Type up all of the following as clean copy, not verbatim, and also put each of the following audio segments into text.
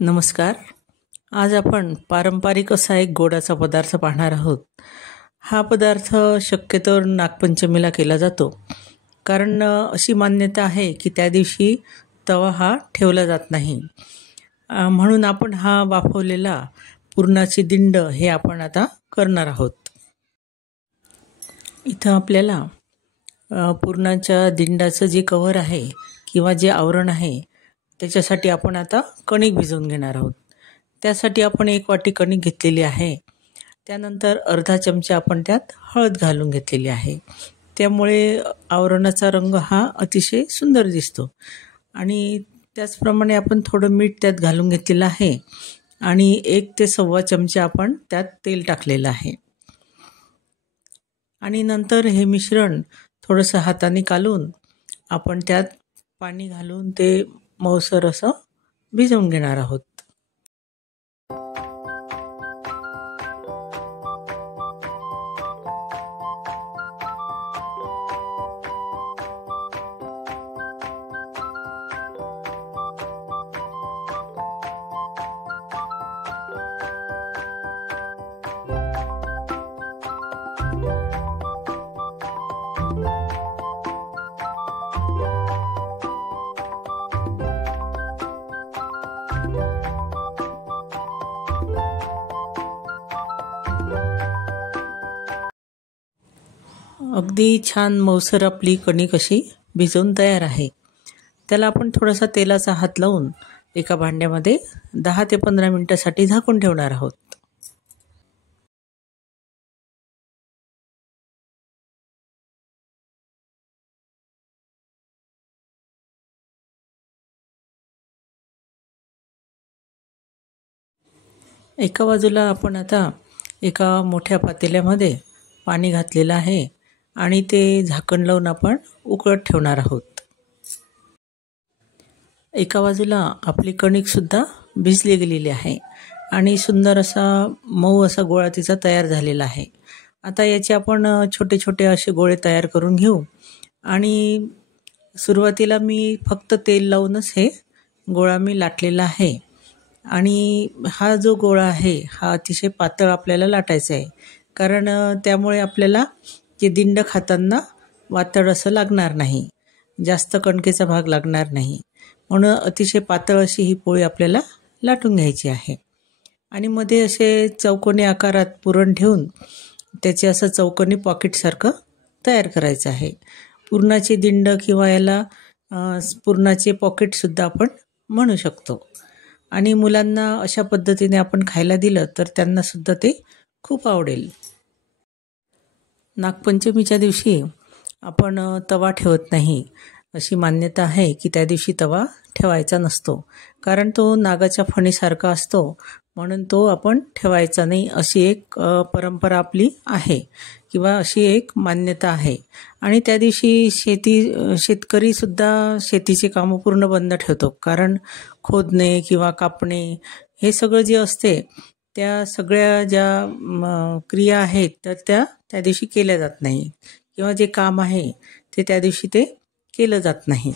नमस्कार. आज आपण पारंपरिक असा एक गोडाचा पदार्थ पाहणार आहोत. हा पदार्थ शक्यतोवर नागपंचमीला केला जातो. कारण अशी मान्यता आहे की त्या दिवशी तवा हा ठेवला जात नाही. म्हणून आपण हा वाफवलेला पुरणाची दिंड हे आपण आता करणार आहोत. इथं आपल्याला पुरणाच्या दिंडाचं जे कव्हर आहे किंवा जे आवरण आहे त्याच्यासाठी आपण आता कणिक भिजवून घेणार आहोत. त्यासाठी आपण 1 वाटी कणिक घेतलेली आहे. त्यानंतर अर्धा चमचा आपण त्यात हळद घालून घेतलेली आहे. त्यामुळे आवरणाचा रंग हा अतिशय सुंदर दिसतो. आणि त्याचप्रमाणे आपण थोडं मीठ त्यात घालून घेतलेलं आहे आणि 1 ते सव्वा चमचा आपण त्यात तेल टाकलेलं आहे. आणि नंतर हे मिश्रण थोडंसं हाताने कालून आपण त्यात पाणी घालून ते मऊसर असं भिजवून घेणार आहोत. अगदी छान मऊसर आपली कणिक अशी भिजवून तयार आहे. त्याला आपण थोडासा तेलाचा हात लावून एका भांड्यामध्ये 10 ते 15 मिनिटासाठी झाकून ठेवणार आहोत. एका बाजूला आपण आता एका मोठ्या पातेल्यामध्ये पाणी घातलेलं आहे आणि ते झाकण लावून आपण उकळत ठेवणार आहोत. एका बाजूला आपली कणिकसुद्धा भिजली गेलेली आहे आणि सुंदर असा मऊ असा गोळा तिचा तयार झालेला आहे. आता याचे आपण छोटे छोटे असे गोळे तयार करून घेऊ. आणि सुरुवातीला मी फक्त तेल लावूनच हे गोळा मी लाटलेला आहे. आणि हा जो गोळा आहे हा अतिशय पातळ आपल्याला लाटायचा आहे. कारण त्यामुळे आपल्याला ते दिंड खाताना वातड असं लागणार नाही, जास्त कणकेचा भाग लागणार नाही. म्हणून अतिशय पातळ अशी ही पोळी आपल्याला लाटून घ्यायची आहे. आणि मध्ये असे चौकोनी आकारात पुरण ठेवून त्याचे असं चौकोनी पॉकेटसारखं तयार करायचं आहे. पुरणाची दिंड किंवा याला पुरणाचे पॉकेटसुद्धा आपण म्हणू शकतो. आणि मुलांना अशा पद्धतीने आपण खायला दिलं तर त्यांनासुद्धा ते खूप आवडेल. नागपंचमीच्या दिवशी आपण तवा ठेवत नाही. अशी मान्यता आहे की त्या दिवशी तवा ठेवायचा नसतो. कारण तो नागाच्या फणीसारखा असतो, म्हणून तो आपण ठेवायचा नाही अशी एक परंपरा आपली आहे किंवा अशी एक मान्यता आहे. आणि त्या दिवशी शेतकरीसुद्धा शेतीची कामं पूर्ण बंद ठेवतो. कारण खोदणे किंवा कापणे हे सगळं जे असते त्या सगळ्या ज्या क्रिया आहेत तर त्या दिवशी केल्या जात नाही किंवा जे काम आहे ते त्या दिवशी ते केलं जात नाही.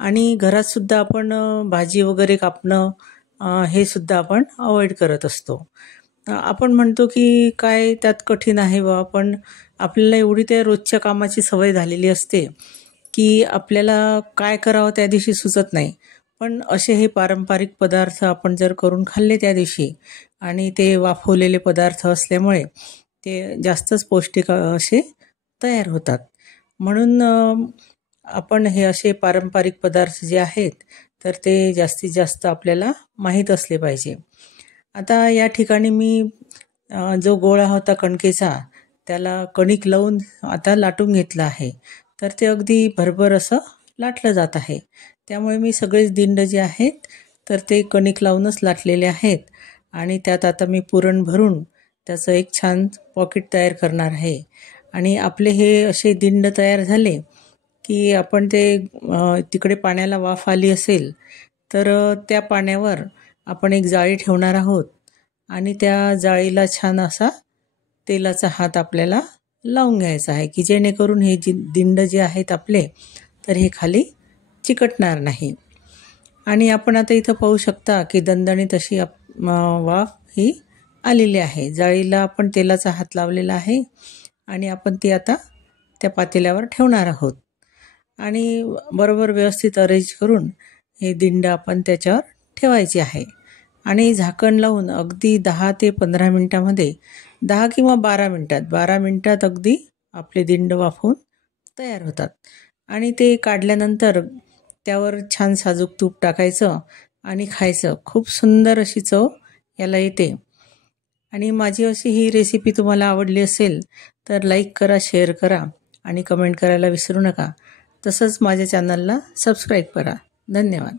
आणि घरातसुद्धा आपण भाजी वगैरे कापणं हे सुद्धा आपण अवॉइड करत असतो. आपण म्हणतो की काय त्यात कठीण आहे बा, पण आपल्याला एवढी त्या रोजच्या कामाची सवय झालेली असते की आपल्याला काय करावं त्या दिवशी सुचत नाही. पण असे हे पारंपरिक पदार्थ आपण जर करून खाल्ले त्या दिवशी आणि ते वाफवलेले पदार्थ असल्यामुळे ते जास्तच पौष्टिक असे तयार होतात. म्हणून आपण हे असे पारंपरिक पदार्थ जे आहेत तर ते जास्तीत जास्त आपल्याला माहीत असले पाहिजे. आता या ठिकाणी मी जो गोळा होता कणकेचा त्याला कणिक लावून आता लाटून घेतला आहे. तर ते अगदी भरभर असं लाटलं जात आहे. त्यामुळे मी सगळेच दिंड जे आहेत तर ते कणिक लावूनच लाटलेले आहेत. आणि त्यात आता मी पुरण भरून त्याचं एक छान पॉकेट तयार करणार आहे. आणि आपले हे असे दिंड तयार झाले की आपण ते तिकडे पाण्याला वाफ आली असेल तर त्या पाण्यावर आपण एक जाळी ठेवणार आहोत. आणि त्या जाळीला छान असा तेलाचा हात आपल्याला लावून घ्यायचा आहे की जेणेकरून हे दिंड जे आहेत आपले तर हे खाली चिकटणार नाही. आणि आपण आता इथं पाहू शकता की दणदणीत अशी वाफ ही आलेली आहे. जाळीला आपण तेलाचा हात लावलेला आहे आणि आपण ती आता त्या पातेल्यावर ठेवणार आहोत आणि बरोबर व्यवस्थित अरेंज करून हे दिंड आपण त्याच्यावर ठेवायचे आहे आणि झाकण लावून अगदी 10 ते 15 मिनटामध्ये 10 किंवा 12 मिनटात अगदी आपले दिंड वाफवून तयार होतात आणि ते काढल्यानंतर त्यावर छान साजूक तूप टाकायचं आणि खायचं. खूप सुंदर अशी चव याला येते. आणि माझी अशी ही रेसिपी तुम्हाला आवडली असेल तर लाईक करा, शेअर करा आणि कमेंट करायला विसरू नका. तसंच माझ्या चॅनलला सबस्क्राईब करा. धन्यवाद.